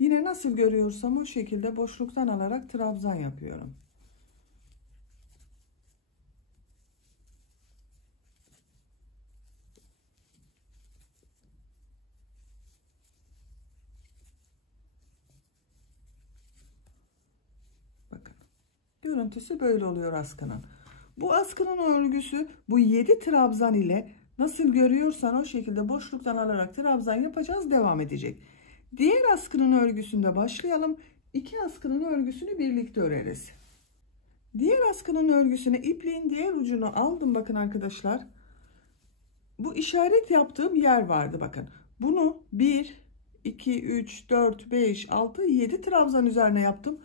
Yine nasıl görüyorsam o şekilde boşluktan alarak trabzan yapıyorum. Bakın. Görüntüsü böyle oluyor askının. Bu askının örgüsü bu 7 trabzan ile nasıl görüyorsan o şekilde boşluktan alarak trabzan yapacağız, devam edecek. Diğer askının örgüsünde başlayalım. 2 askının örgüsünü birlikte öreriz. Diğer askının örgüsüne ipliğin diğer ucunu aldım bakın arkadaşlar. Bu işaret yaptığım yer vardı bakın. Bunu 1, 2, 3, 4, 5, 6, 7 trabzan üzerine yaptım.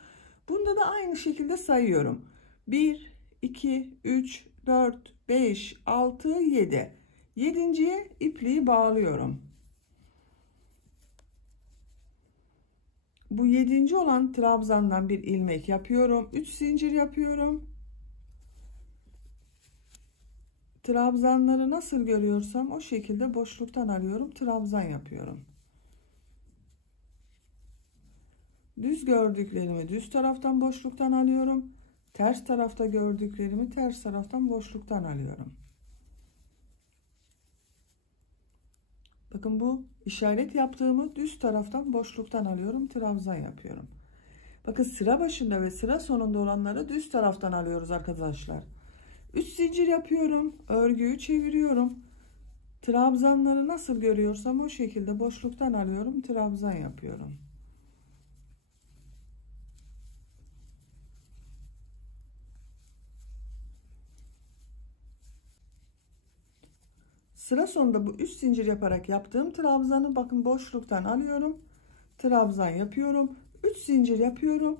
Bunda da aynı şekilde sayıyorum. 1, 2, 3, 4, 5, 6, 7. 7.'ye ipliği bağlıyorum. Bu 7. olan trabzandan bir ilmek yapıyorum. 3 zincir yapıyorum. Trabzanları nasıl görüyorsam o şekilde boşluktan alıyorum. Trabzan yapıyorum. Düz gördüklerimi düz taraftan boşluktan alıyorum. Ters tarafta gördüklerimi ters taraftan boşluktan alıyorum. Bakın bu işaret yaptığımı düz taraftan boşluktan alıyorum. Trabzan yapıyorum. Bakın sıra başında ve sıra sonunda olanları düz taraftan alıyoruz arkadaşlar. 3 zincir yapıyorum. Örgüyü çeviriyorum. Trabzanları nasıl görüyorsam o şekilde boşluktan alıyorum. Trabzan yapıyorum. Sıra sonunda bu 3 zincir yaparak yaptığım trabzanı bakın boşluktan alıyorum. Trabzan yapıyorum. 3 zincir yapıyorum.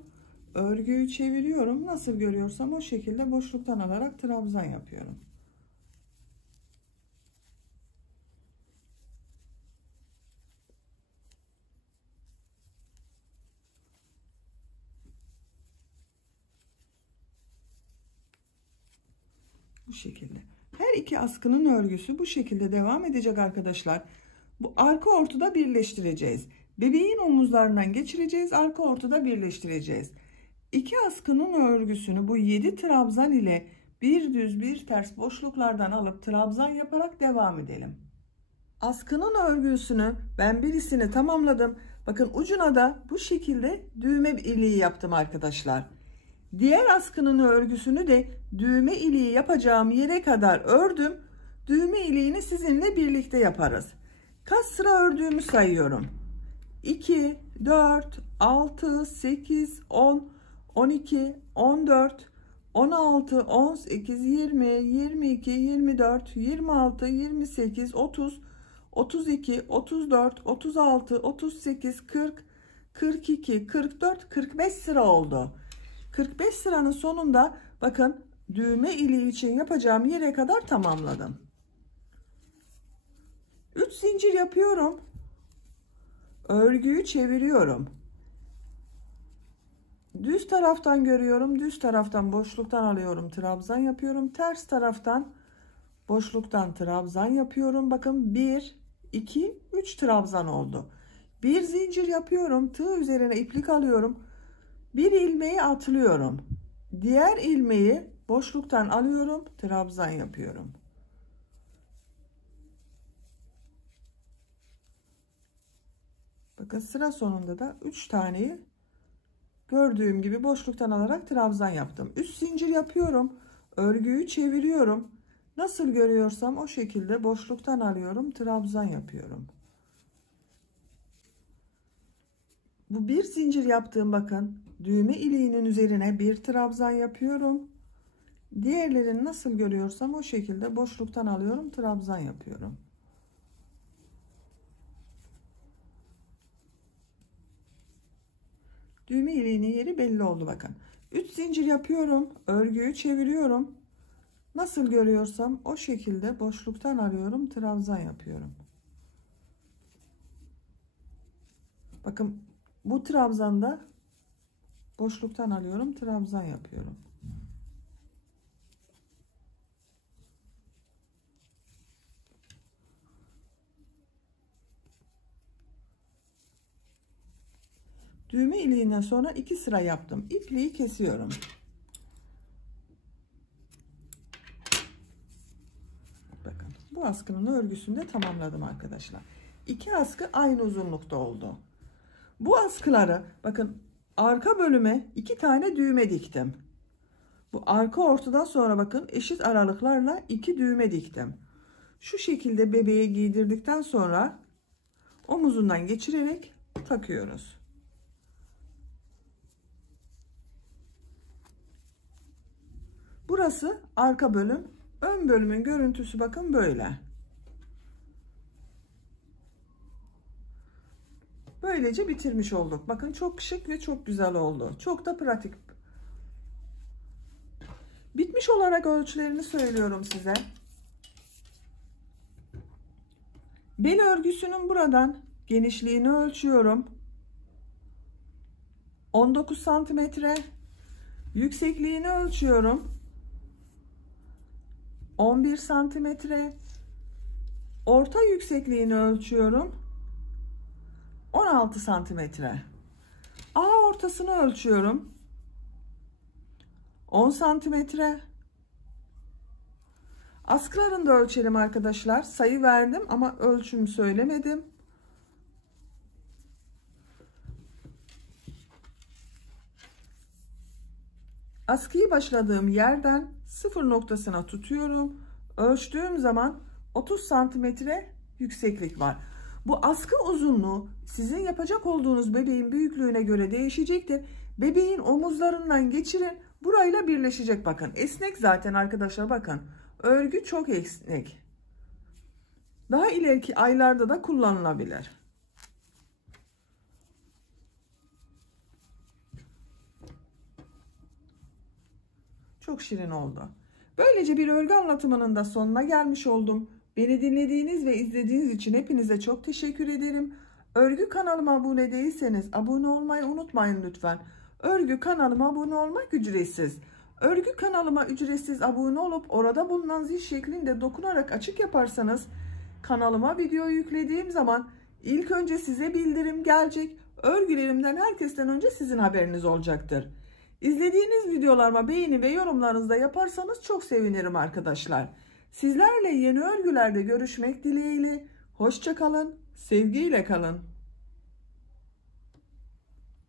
Örgüyü çeviriyorum. Nasıl görüyorsam o şekilde boşluktan alarak trabzan yapıyorum. Bu şekilde. Her iki askının örgüsü bu şekilde devam edecek arkadaşlar. Bu arka ortada birleştireceğiz. Bebeğin omuzlarından geçireceğiz. Arka ortada birleştireceğiz. İki askının örgüsünü bu 7 trabzan ile bir düz bir ters boşluklardan alıp trabzan yaparak devam edelim. Askının örgüsünü ben birisini tamamladım. Bakın ucuna da bu şekilde düğme iliği yaptım arkadaşlar. Diğer askının örgüsünü de düğme iliği yapacağım yere kadar ördüm. Düğme iliğini sizinle birlikte yaparız. Kaç sıra ördüğümü sayıyorum. 2, 4, 6, 8, 10, 12, 14, 16, 18, 20, 22, 24, 26, 28, 30, 32, 34, 36, 38, 40, 42, 44, 45 sıra oldu. 45 sıranın sonunda bakın düğme iliği için yapacağım yere kadar tamamladım. 3 zincir yapıyorum. Örgüyü çeviriyorum. Düz taraftan görüyorum. Düz taraftan boşluktan alıyorum. Trabzan yapıyorum. Ters taraftan boşluktan trabzan yapıyorum. Bakın 1, 2, 3 trabzan oldu. Bir zincir yapıyorum. Tığ üzerine iplik alıyorum. Bir ilmeği atlıyorum. Diğer ilmeği boşluktan alıyorum. Trabzan yapıyorum. Bakın sıra sonunda da 3 taneyi gördüğüm gibi boşluktan alarak trabzan yaptım. 3 zincir yapıyorum. Örgüyü çeviriyorum. Nasıl görüyorsam o şekilde boşluktan alıyorum. Trabzan yapıyorum. Bu bir zincir yaptığım bakın düğme iliğinin üzerine bir trabzan yapıyorum. Diğerlerini nasıl görüyorsam o şekilde boşluktan alıyorum. Trabzan yapıyorum. Düğme iliğinin yeri belli oldu bakın. 3 zincir yapıyorum. Örgüyü çeviriyorum. Nasıl görüyorsam o şekilde boşluktan alıyorum. Trabzan yapıyorum. Bakın bu trabzanda boşluktan alıyorum. Trabzan yapıyorum. Düğme iliğinden sonra 2 sıra yaptım. İpliği kesiyorum. Bakın bu askının örgüsünü de tamamladım arkadaşlar. 2 askı aynı uzunlukta oldu. Bu askıları bakın arka bölüme 2 tane düğme diktim. Bu arka ortadan sonra bakın eşit aralıklarla 2 düğme diktim. Şu şekilde bebeğe giydirdikten sonra omuzundan geçirerek takıyoruz. Burası arka bölüm. Ön bölümün görüntüsü bakın böyle. Böylece bitirmiş olduk. Bakın çok şık ve çok güzel oldu. Çok da pratik. Bitmiş olarak ölçülerini söylüyorum size. Bel örgüsünün buradan genişliğini ölçüyorum. 19 santimetre. Yüksekliğini ölçüyorum. 11 santimetre. Orta yüksekliğini ölçüyorum. 16 santimetre. A ortasını ölçüyorum. 10 santimetre. Askılarını da ölçelim arkadaşlar. Sayı verdim ama ölçümü söylemedim. Askıyı başladığım yerden 0 noktasına tutuyorum. Ölçtüğüm zaman 30 santimetre yükseklik var. Bu askı uzunluğu sizin yapacak olduğunuz bebeğin büyüklüğüne göre değişecektir. Bebeğin omuzlarından geçirin. Burayla birleşecek bakın. Esnek zaten arkadaşlar bakın. Örgü çok esnek. Daha ileriki aylarda da kullanılabilir. Çok şirin oldu. Böylece bir örgü anlatımının da sonuna gelmiş oldum. Beni dinlediğiniz ve izlediğiniz için hepinize çok teşekkür ederim. Örgü kanalıma abone değilseniz abone olmayı unutmayın lütfen. Örgü kanalıma abone olmak ücretsiz. Örgü kanalıma ücretsiz abone olup orada bulunan zil şeklinde dokunarak açık yaparsanız kanalıma video yüklediğim zaman ilk önce size bildirim gelecek. Örgülerimden herkesten önce sizin haberiniz olacaktır. İzlediğiniz videolarıma beğeni ve yorumlarınızı da yaparsanız çok sevinirim arkadaşlar. Sizlerle yeni örgülerde görüşmek dileğiyle. Hoşça kalın, sevgiyle kalın.